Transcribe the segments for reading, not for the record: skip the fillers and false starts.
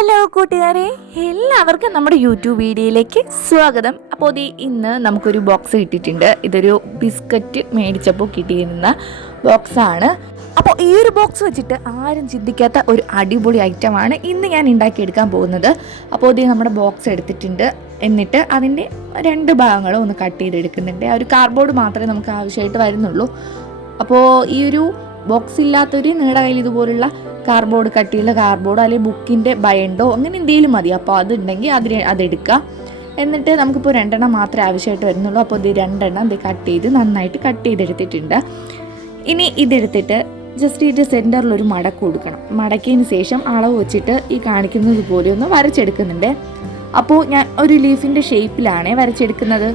Hello കൂട്ടുകാരെ, എല്ലാവർക്കും നമ്മുടെ യൂട്യൂബ് വീഡിയോയിലേക്ക് സ്വാഗതം. അപ്പോൾ ഇന്ന് നമുക്കൊരു ബോക്സ് കിട്ടിയിട്ടുണ്ട്. ഇതൊരു ബിസ്ക്കറ്റ് മേടിച്ചപ്പോൾ കിട്ടിയിരുന്ന ബോക്സാണ്. അപ്പോൾ ഈ ഒരു ബോക്സ് വെച്ചിട്ട് ആരും ചിന്തിക്കാത്ത ഒരു അടിപൊളി ഐറ്റമാണ് ഇന്ന് ഞാൻ ഉണ്ടാക്കിയെടുക്കാൻ പോകുന്നത്. അപ്പോൾ നമ്മുടെ ബോക്സ് എടുത്തിട്ടുണ്ട്. എന്നിട്ട് അതിൻ്റെ രണ്ട് ഭാഗങ്ങളും ഒന്ന് കട്ട് ചെയ്തെടുക്കുന്നുണ്ട്. ആ ഒരു കാർഡ്ബോർഡ് മാത്രമേ നമുക്ക് ആവശ്യമായിട്ട് വരുന്നുള്ളൂ. അപ്പോൾ ഈ ഒരു ബോക്സ് ഇല്ലാത്തൊരു നിങ്ങളുടെ കയ്യിൽ ഇതുപോലുള്ള കാർഡ്ബോർഡ്, കട്ടിയുള്ള കാർഡ്ബോർഡോ അല്ലെങ്കിൽ ബുക്കിൻ്റെ ബയൻഡോ അങ്ങനെ എന്തെങ്കിലും മതി. അപ്പോൾ അതുണ്ടെങ്കിൽ അതെടുക്കുക. എന്നിട്ട് നമുക്കിപ്പോൾ രണ്ടെണ്ണം മാത്രമേ ആവശ്യമായിട്ട് വരുന്നുള്ളൂ. അപ്പോൾ രണ്ടെണ്ണം കട്ട് ചെയ്ത് നന്നായിട്ട് കട്ട് ചെയ്തെടുത്തിട്ടുണ്ട്. ഇനി ഇതെടുത്തിട്ട് ജസ്റ്റ് ഇതിൻ്റെ സെൻറ്ററിലൊരു മടക്ക് കൊടുക്കണം. മടക്കിയതിന് ശേഷം അളവ് വെച്ചിട്ട് ഈ കാണിക്കുന്നത് പോലെ ഒന്ന് വരച്ചെടുക്കുന്നുണ്ട്. അപ്പോൾ ഞാൻ ഒരു ലീഫിൻ്റെ ഷേപ്പിലാണ് വരച്ചെടുക്കുന്നത്.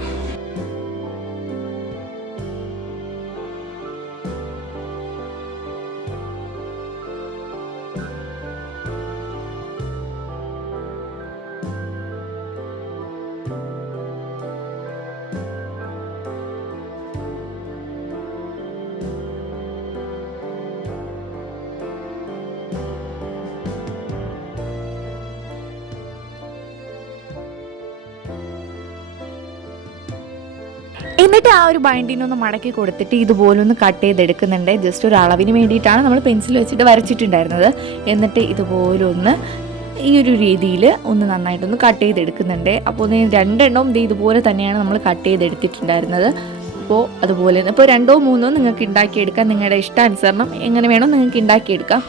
എന്നിട്ട് ആ ഒരു ബൈൻഡിനൊന്ന് മടക്കി കൊടുത്തിട്ട് ഇതുപോലെ ഒന്ന് കട്ട് ചെയ്തെടുക്കുന്നുണ്ട്. ജസ്റ്റ് ഒരു അളവിന് വേണ്ടിയിട്ടാണ് നമ്മൾ പെൻസിൽ വെച്ചിട്ട് വരച്ചിട്ടുണ്ടായിരുന്നത്. എന്നിട്ട് ഇതുപോലെ ഒന്ന് ഈ ഒരു രീതിയിൽ ഒന്ന് നന്നായിട്ടൊന്ന് കട്ട് ചെയ്തെടുക്കുന്നുണ്ട്. അപ്പോൾ രണ്ടെണ്ണവും ഇതുപോലെ തന്നെയാണ് നമ്മൾ കട്ട് ചെയ്തെടുത്തിട്ടുണ്ടായിരുന്നത്. അപ്പോൾ അതുപോലെ ഇപ്പോൾ രണ്ടോ മൂന്നോ നിങ്ങൾക്ക് ഉണ്ടാക്കിയെടുക്കാം. നിങ്ങളുടെ ഇഷ്ടാനുസരണം എങ്ങനെ വേണോ നിങ്ങൾക്ക് ഉണ്ടാക്കിയെടുക്കാം.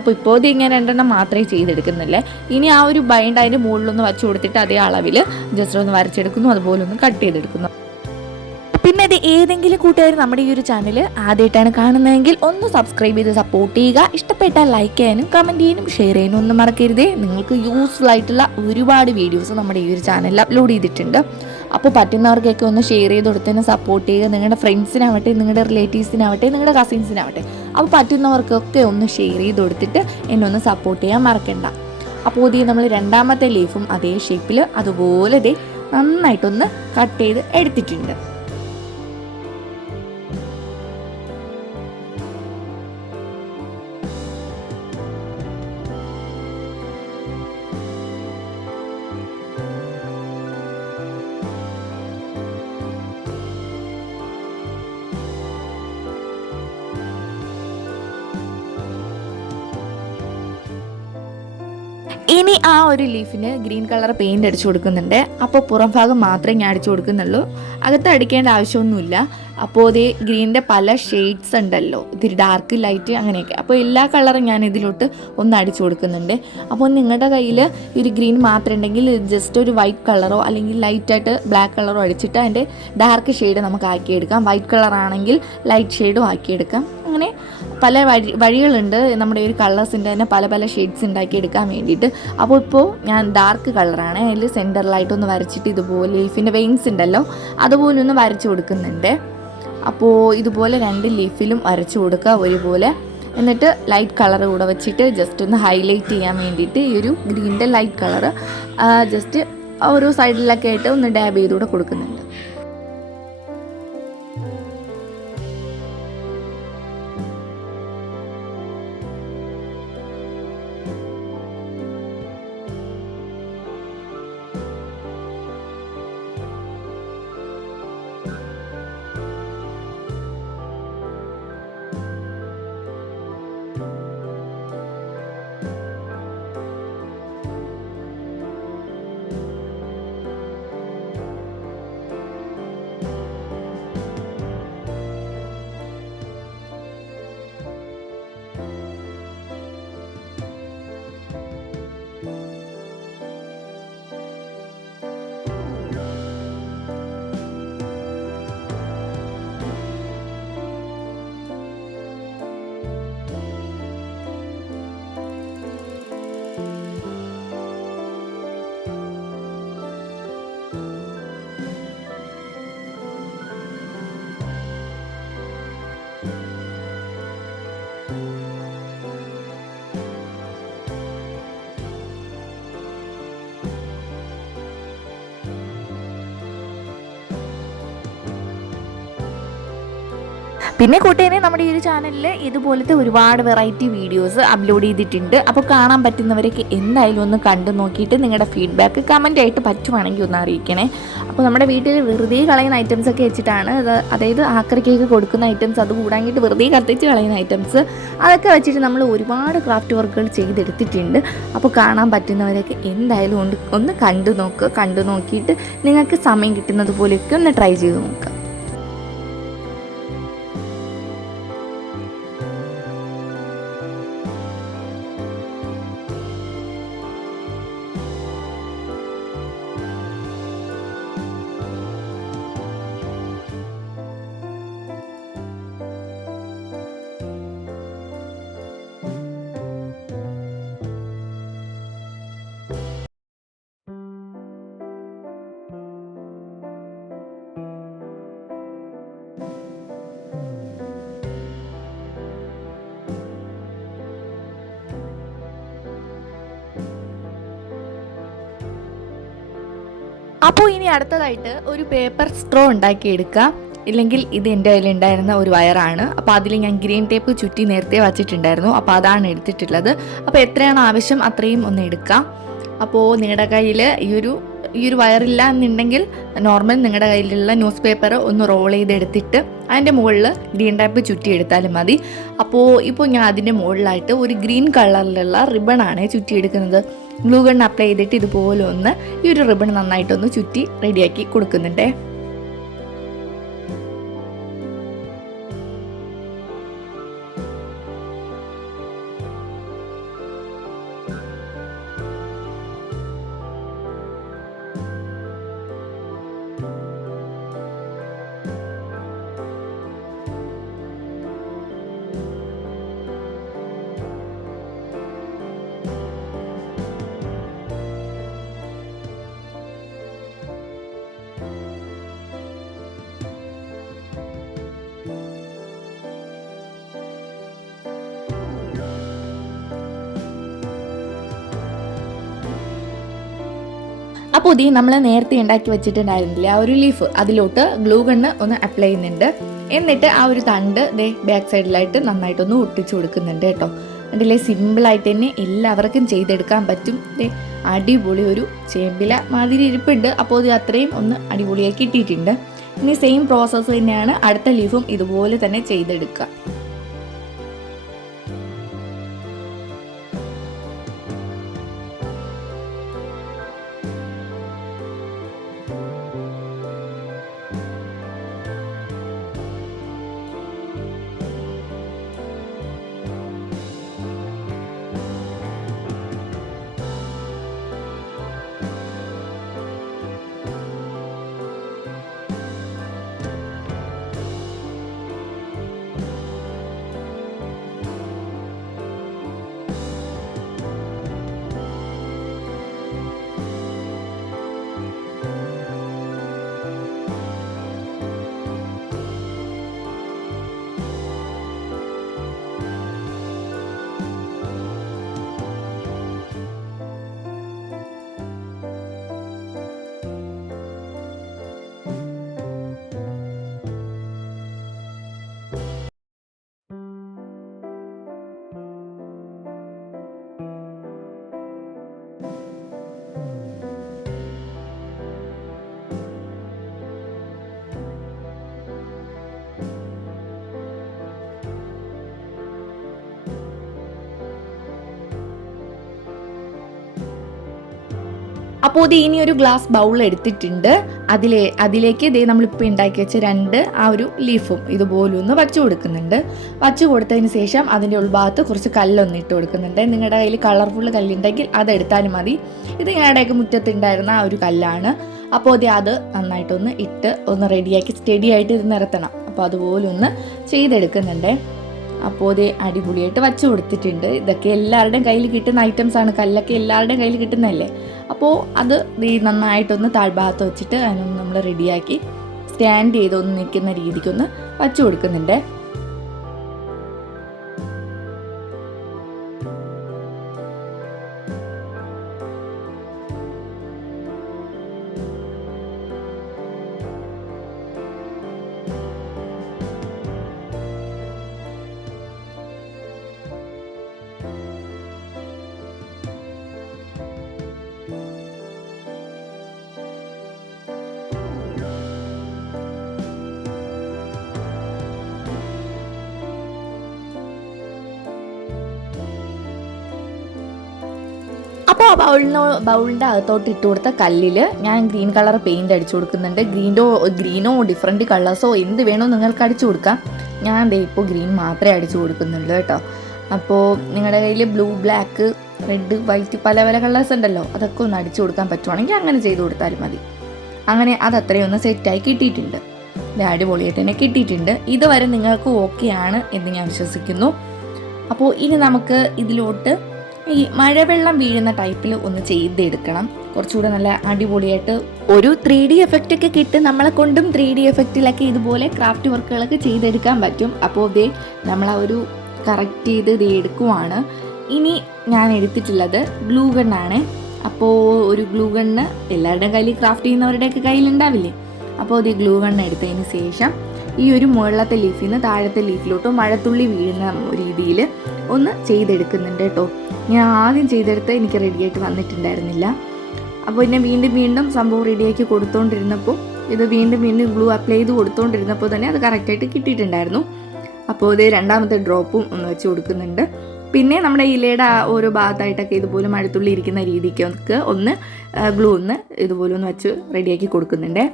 അപ്പോൾ ഇപ്പോൾ ഇങ്ങനെ രണ്ടെണ്ണം മാത്രമേ ചെയ്തെടുക്കുന്നില്ല. ഇനി ആ ഒരു ബൈൻഡ് അതിൻ്റെ മുകളിലൊന്ന് വച്ച് കൊടുത്തിട്ട് അതേ അളവിൽ ജസ്റ്റ് ഒന്ന് വരച്ചെടുക്കുന്നു, അതുപോലെ ഒന്ന് കട്ട് ചെയ്തെടുക്കുന്നു. പിന്നെ അത് ഏതെങ്കിലും കൂട്ടുകാർ നമ്മുടെ ഈ ഒരു ചാനൽ ആദ്യമായിട്ടാണ് കാണുന്നതെങ്കിൽ ഒന്ന് സബ്സ്ക്രൈബ് ചെയ്ത് സപ്പോർട്ട് ചെയ്യുക. ഇഷ്ടപ്പെട്ടാൽ ലൈക്ക് ചെയ്യാനും കമൻറ്റ് ചെയ്യാനും ഷെയർ ചെയ്യാനും ഒന്നും മറക്കരുതേ. നിങ്ങൾക്ക് യൂസ്ഫുൾ ആയിട്ടുള്ള ഒരുപാട് വീഡിയോസ് നമ്മുടെ ഈ ഒരു ചാനലിൽ അപ്ലോഡ് ചെയ്തിട്ടുണ്ട്. അപ്പോൾ പറ്റുന്നവർക്കൊക്കെ ഒന്ന് ഷെയർ ചെയ്ത് കൊടുത്തതിന് സപ്പോർട്ട് ചെയ്യുക. നിങ്ങളുടെ ഫ്രണ്ട്സിനാവട്ടെ, നിങ്ങളുടെ റിലേറ്റീവ്സിനാവട്ടെ, നിങ്ങളുടെ കസിൻസിനാവട്ടെ, അപ്പോൾ പറ്റുന്നവർക്കൊക്കെ ഒന്ന് ഷെയർ ചെയ്ത് കൊടുത്തിട്ട് എന്നെ ഒന്ന് സപ്പോർട്ട് ചെയ്യാൻ മറക്കണ്ട. അപ്പോൾ നമ്മൾ രണ്ടാമത്തെ ലീഫും അതേ ഷേപ്പിൽ അതുപോലെ നന്നായിട്ടൊന്ന് കട്ട് ചെയ്ത് എടുത്തിട്ടുണ്ട്. ഇനി ആ ഒരു ലീഫിന് ഗ്രീൻ കളർ പെയിൻറ് അടിച്ചു കൊടുക്കുന്നുണ്ട്. അപ്പോൾ പുറം ഭാഗം മാത്രമേ ഞാൻ അടിച്ചു കൊടുക്കുന്നുള്ളൂ, അകത്ത് അടിക്കേണ്ട ആവശ്യമൊന്നുമില്ല. അപ്പോൾ ഗ്രീനിൻ്റെ പല ഷെയ്ഡ്സ് ഉണ്ടല്ലോ, ഇത്തിരി ഡാർക്ക്, ലൈറ്റ്, അങ്ങനെയൊക്കെ. അപ്പോൾ എല്ലാ കളറും ഞാൻ ഇതിലോട്ട് ഒന്ന് അടിച്ചു കൊടുക്കുന്നുണ്ട്. അപ്പോൾ നിങ്ങളുടെ കയ്യിൽ ഒരു ഗ്രീൻ മാത്രം ഉണ്ടെങ്കിൽ ജസ്റ്റ് ഒരു വൈറ്റ് കളറോ അല്ലെങ്കിൽ ലൈറ്റായിട്ട് ബ്ലാക്ക് കളറോ അടിച്ചിട്ട് അതിൻ്റെ ഡാർക്ക് ഷെയ്ഡ് നമുക്ക് ആക്കിയെടുക്കാം. വൈറ്റ് കളറാണെങ്കിൽ ലൈറ്റ് ഷെയ്ഡും ആക്കിയെടുക്കാം. അങ്ങനെ പല വഴികളുണ്ട് നമ്മുടെ ഈ ഒരു കളേഴ്സിൻ്റെ തന്നെ പല പല ഷെയ്ഡ്സ് ഉണ്ടാക്കിയെടുക്കാൻ വേണ്ടിയിട്ട്. അപ്പോൾ ഇപ്പോൾ ഞാൻ ഡാർക്ക് കളറാണ് അതിൽ സെൻറ്ററിലായിട്ടൊന്ന് വരച്ചിട്ട് ഇതുപോലെ ലീഫിൻ്റെ വെയിൻസ് ഉണ്ടല്ലോ അതുപോലെ ഒന്ന് വരച്ചു കൊടുക്കുന്നുണ്ട്. അപ്പോൾ ഇതുപോലെ രണ്ട് ലീഫിലും വരച്ചു കൊടുക്കുക ഒരുപോലെ. എന്നിട്ട് ലൈറ്റ് കളർ കൂടെ വെച്ചിട്ട് ജസ്റ്റ് ഒന്ന് ഹൈലൈറ്റ് ചെയ്യാൻ വേണ്ടിയിട്ട് ഈ ഒരു ഗ്രീനിൻ്റെ ലൈറ്റ് കളറ് ജസ്റ്റ് ഓരോ സൈഡിലൊക്കെ ആയിട്ട് ഒന്ന് ഡാബ് ചെയ്തുകൂടെ കൊടുക്കുന്നുണ്ട്. പിന്നെ കൂട്ടുകാരെ നമ്മുടെ ഈ ഒരു ചാനലിൽ ഇതുപോലത്തെ ഒരുപാട് വെറൈറ്റി വീഡിയോസ് അപ്ലോഡ് ചെയ്തിട്ടുണ്ട്. അപ്പോൾ കാണാൻ പറ്റുന്നവരൊക്കെ എന്തായാലും ഒന്ന് കണ്ടു നോക്കിയിട്ട് നിങ്ങളുടെ ഫീഡ്ബാക്ക് കമൻ്റ് ആയിട്ട് പറ്റുവാണെങ്കിൽ ഒന്ന് അറിയിക്കണേ. അപ്പോൾ നമ്മുടെ വീട്ടിൽ വെറുതെ കളയുന്ന ഐറ്റംസ് ഒക്കെ വെച്ചിട്ടാണ്, അതായത് ആക്രിക്കേക്ക് കൊടുക്കുന്ന ഐറ്റംസ്, അത് കൂടാങ്ങിയിട്ട് വെറുതെ കത്തിച്ച് കളയുന്ന ഐറ്റംസ്, അതൊക്കെ വെച്ചിട്ട് നമ്മൾ ഒരുപാട് ക്രാഫ്റ്റ് വർക്കുകൾ ചെയ്തെടുത്തിട്ടുണ്ട്. അപ്പോൾ കാണാൻ പറ്റുന്നവരൊക്കെ എന്തായാലും ഒന്ന് കണ്ടു നോക്കിയിട്ട് നിങ്ങൾക്ക് സമയം കിട്ടുന്നത് പോലെയൊക്കെ ഒന്ന് ട്രൈ ചെയ്ത് നോക്കുക. അപ്പോൾ ഇനി അടുത്തതായിട്ട് ഒരു പേപ്പർ സ്ട്രോ ഉണ്ടാക്കിയെടുക്കുക. ഇല്ലെങ്കിൽ ഇത് എൻ്റെ കയ്യിലുണ്ടായിരുന്ന ഒരു വയറാണ്. അപ്പോൾ അതിൽ ഞാൻ ഗ്രീൻ ടേപ്പ് ചുറ്റി നേരത്തെ വച്ചിട്ടുണ്ടായിരുന്നു. അപ്പോൾ അതാണ് എടുത്തിട്ടുള്ളത്. അപ്പോൾ എത്രയാണ് ആവശ്യം അത്രയും ഒന്ന് എടുക്കാം. അപ്പോൾ നിങ്ങളുടെ കയ്യിൽ ഈ ഒരു വയറില്ല എന്നുണ്ടെങ്കിൽ നോർമൽ നിങ്ങളുടെ കയ്യിലുള്ള ന്യൂസ് പേപ്പർ ഒന്ന് റോൾ ചെയ്തെടുത്തിട്ട് അതിൻ്റെ മുകളിൽ ഗ്രീൻ ടേപ്പ് ചുറ്റി എടുത്താലും മതി. ഇപ്പോൾ ഞാൻ അതിൻ്റെ മുകളിലായിട്ട് ഒരു ഗ്രീൻ കളറിലുള്ള റിബണാണ് ചുറ്റിയെടുക്കുന്നത്. ഗ്ലൂ ഗൺ അപ്ലൈ ചെയ്തിട്ട് ഇതുപോലെ ഒന്ന് ഈ ഒരു റിബൺ നന്നായിട്ടൊന്ന് ചുറ്റി റെഡിയാക്കി കൊടുക്കുന്നുണ്ടേ. അപ്പോൾ നമ്മൾ നേരത്തെ ഉണ്ടാക്കി വെച്ചിട്ടുണ്ടായിരുന്നില്ല ആ ഒരു ലീഫ്, അതിലോട്ട് ഗ്ലൂ ഗണ്ണ് ഒന്ന് അപ്ലൈ ചെയ്യുന്നുണ്ട്. എന്നിട്ട് ആ ഒരു തണ്ട് ബാക്ക് സൈഡിലായിട്ട് നന്നായിട്ടൊന്ന് ഒട്ടിച്ചു കൊടുക്കുന്നുണ്ട് കേട്ടോ. അതിലെ സിമ്പിളായിട്ട് തന്നെ എല്ലാവർക്കും ചെയ്തെടുക്കാൻ പറ്റും. അടിപൊളി ഒരു ചേമ്പില മാതിരി ഇരിപ്പുണ്ട്. അപ്പോൾ ഇത് അത്രയും ഒന്ന് അടിപൊളിയാക്കി ഇട്ടിട്ടുണ്ട്. ഇനി സെയിം പ്രോസസ്സ് തന്നെയാണ് അടുത്ത ലീഫും ഇതുപോലെ തന്നെ ചെയ്തെടുക്കുക. അപ്പോൾ ഇനി ഒരു ഗ്ലാസ് ബൗൾ എടുത്തിട്ടുണ്ട്. അതിലേക്ക് നമ്മളിപ്പോൾ ഉണ്ടാക്കി വെച്ച ആ ഒരു ലീഫും ഇതുപോലെ ഒന്ന് വച്ചു കൊടുക്കുന്നുണ്ട്. വച്ചു കൊടുത്തതിന് ശേഷം അതിൻ്റെ ഉൾഭാഗത്ത് കുറച്ച് കല്ലൊന്ന് ഇട്ട് കൊടുക്കുന്നുണ്ട്. നിങ്ങളുടെ കയ്യിൽ കളർഫുൾ കല്ലുണ്ടെങ്കിൽ അതെടുത്താലും മതി. ഇത് ഞങ്ങളുടെയൊക്കെ മുറ്റത്തുണ്ടായിരുന്ന ആ ഒരു കല്ലാണ്. അപ്പോൾ അത് നന്നായിട്ടൊന്ന് ഇട്ട് ഒന്ന് റെഡിയാക്കി സ്റ്റഡി ആയിട്ട് ഇത് നിരത്തണം. അപ്പോൾ അതുപോലെ ഒന്ന് ചെയ്തെടുക്കുന്നുണ്ട്. അപ്പോൾ അടിപൊളിയായിട്ട് വച്ചു കൊടുത്തിട്ടുണ്ട്. ഇതൊക്കെ എല്ലാവരുടെയും കയ്യിൽ കിട്ടുന്ന ഐറ്റംസ് ആണ്. കല്ലൊക്കെ എല്ലാവരുടെയും കയ്യിൽ കിട്ടുന്നതല്ലേ. അപ്പോൾ അത് നന്നായിട്ടൊന്ന് താഴ്ഭാഗത്ത് വെച്ചിട്ട് അതിനൊന്ന് നമ്മൾ റെഡിയാക്കി സ്റ്റാൻഡ് ചെയ്തൊന്ന് നിൽക്കുന്ന രീതിക്കൊന്ന് വച്ചു കൊടുക്കുന്നുണ്ട്. അപ്പോൾ ആ ബൗളിൻ്റെ അകത്തോട്ട് ഇട്ട് കൊടുത്ത കല്ലിൽ ഞാൻ ഗ്രീൻ കളർ പെയിൻറ് അടിച്ചു കൊടുക്കുന്നുണ്ട്. ഗ്രീനോ ഡിഫറെൻറ്റ് കളേഴ്സോ എന്ത് വേണോ നിങ്ങൾക്ക് അടിച്ചു കൊടുക്കാം. ഞാൻ ദേ ഇപ്പോൾ ഗ്രീൻ മാത്രമേ അടിച്ചു കൊടുക്കുന്നുള്ളൂ കേട്ടോ. അപ്പോൾ നിങ്ങളുടെ കയ്യിൽ ബ്ലൂ, ബ്ലാക്ക്, റെഡ്, വൈറ്റ് പല പല കളേഴ്സ് ഉണ്ടല്ലോ, അതൊക്കെ ഒന്ന് അടിച്ചു കൊടുക്കാൻ പറ്റുവാണെങ്കിൽ അങ്ങനെ ചെയ്ത് കൊടുത്താലും മതി. അങ്ങനെ അത് അത്രയും ഒന്ന് സെറ്റായി കിട്ടിയിട്ടുണ്ട്. അടിപൊളിയായിട്ട് തന്നെ കിട്ടിയിട്ടുണ്ട്. ഇതുവരെ നിങ്ങൾക്ക് ഓക്കെ ആണ് എന്ന് ഞാൻ വിശ്വസിക്കുന്നു. അപ്പോൾ ഇനി നമുക്ക് ഇതിലോട്ട് ഈ മഴവെള്ളം വീഴുന്ന ടൈപ്പിൽ ഒന്ന് ചെയ്തെടുക്കണം. കുറച്ചുകൂടെ നല്ല അടിപൊളിയായിട്ട് ഒരു 3D എഫക്റ്റ് ഒക്കെ കിട്ടി നമ്മളെ കൊണ്ടും 3D എഫക്റ്റിലൊക്കെ ഇതുപോലെ ക്രാഫ്റ്റ് വർക്കുകളൊക്കെ ചെയ്തെടുക്കാൻ പറ്റും. അപ്പോൾ ഇതേ നമ്മൾ ആ ഒരു കറക്റ്റ് ചെയ്ത് ഇത് എടുക്കുവാണ്. ഇനി ഞാൻ എടുത്തിട്ടുള്ളത് ഗ്ലൂ ഗണ്ണാണ്. അപ്പോൾ ഒരു ഗ്ലൂ ഗണ്ണ് എല്ലാവരുടെയും കയ്യിൽ, ക്രാഫ്റ്റ് ചെയ്യുന്നവരുടെയൊക്കെ കയ്യിലുണ്ടാവില്ലേ. അപ്പോൾ ഇത് ഗ്ലൂ ഗണ്ണ് എടുത്തതിന് ശേഷം ഈ ഒരു മുകളിലത്തെ ലീഫിൽ നിന്ന് താഴത്തെ ലീഫിലോട്ട് മഴത്തുള്ളി വീഴുന്ന രീതിയിൽ ഒന്ന് ചെയ്തെടുക്കുന്നുണ്ട് കേട്ടോ. ഞാൻ ആദ്യം ചെയ്തെടുത്ത് എനിക്ക് റെഡിയായിട്ട് വന്നിട്ടുണ്ടായിരുന്നില്ല. അപ്പോൾ പിന്നെ വീണ്ടും സംഭവം റെഡിയാക്കി കൊടുത്തുകൊണ്ടിരുന്നപ്പോൾ ഇത് വീണ്ടും ഗ്ലൂ അപ്ലൈ ചെയ്ത് കൊടുത്തുകൊണ്ടിരുന്നപ്പോൾ തന്നെ അത് കറക്റ്റായിട്ട് കിട്ടിയിട്ടുണ്ടായിരുന്നു. അപ്പോൾ ഇത് രണ്ടാമത്തെ ഡ്രോപ്പും ഒന്ന് വെച്ച് കൊടുക്കുന്നുണ്ട്. പിന്നെ നമ്മുടെ ഇലയുടെ ഓരോ ഭാഗത്തായിട്ടൊക്കെ ഇതുപോലെ മഴത്തുള്ളി ഇരിക്കുന്ന രീതിക്കൊക്കെ ഒന്ന് ഗ്ലൂ ഒന്ന് ഇതുപോലെ ഒന്ന് വെച്ച് റെഡിയാക്കി കൊടുക്കുന്നുണ്ട്.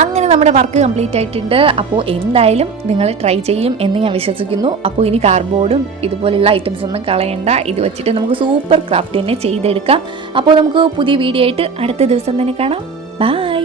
അങ്ങനെ നമ്മുടെ വർക്ക് കംപ്ലീറ്റ് ആയിട്ടുണ്ട്. അപ്പോൾ എന്തായാലും നിങ്ങൾ ട്രൈ ചെയ്യും എന്ന് ഞാൻ വിശ്വസിക്കുന്നു. അപ്പോൾ ഇനി കാർഡ്ബോർഡും ഇതുപോലുള്ള ഐറ്റംസ് ഒന്നും കളയണ്ട. ഇത് വെച്ചിട്ട് നമുക്ക് സൂപ്പർ ക്രാഫ്റ്റ് തന്നെ ചെയ്തെടുക്കാം. അപ്പോൾ നമുക്ക് പുതിയ വീഡിയോ ആയിട്ട് അടുത്ത ദിവസം തന്നെ കാണാം. ബൈ.